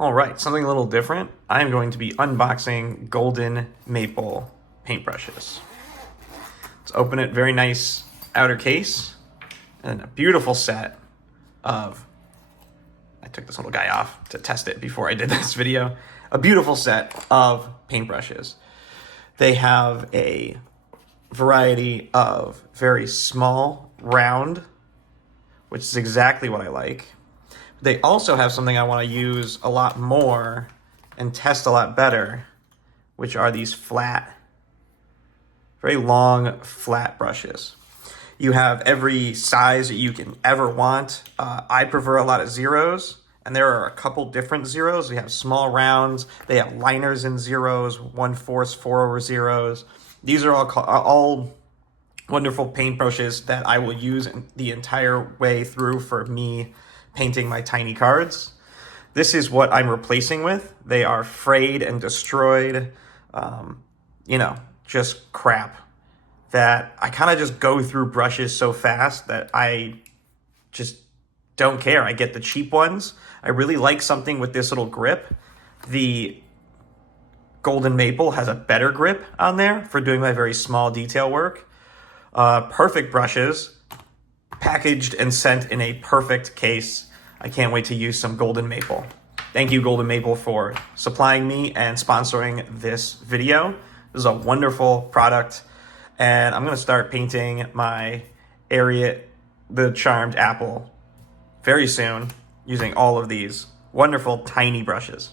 All right, something a little different. I'm going to be unboxing Golden Maple paintbrushes. Let's open it. Very nice outer case and a beautiful set of, I took this little guy off to test it before I did this video, a beautiful set of paintbrushes. They have a variety of very small, round, which is exactly what I like. They also have something I want to use a lot more and test a lot better, which are these flat, very long, flat brushes. You have every size that you can ever want. I prefer a lot of zeros, and there are a couple different zeros. We have small rounds. They have liners in zeros, 1/4, 4/0. These are all wonderful paintbrushes that I will use the entire way through for me painting my tiny cards. This is what I'm replacing with. They are frayed and destroyed, just crap that I kind of just go through brushes so fast that I just don't care. I get the cheap ones. I really like something with this little grip. The Golden Maple has a better grip on there for doing my very small detail work. Perfect brushes, packaged and sent in a perfect case. I can't wait to use some Golden Maple. Thank you, Golden Maple, for supplying me and sponsoring this video. This is a wonderful product, and I'm going to start painting my area, the Charmed Apple, very soon using all of these wonderful tiny brushes.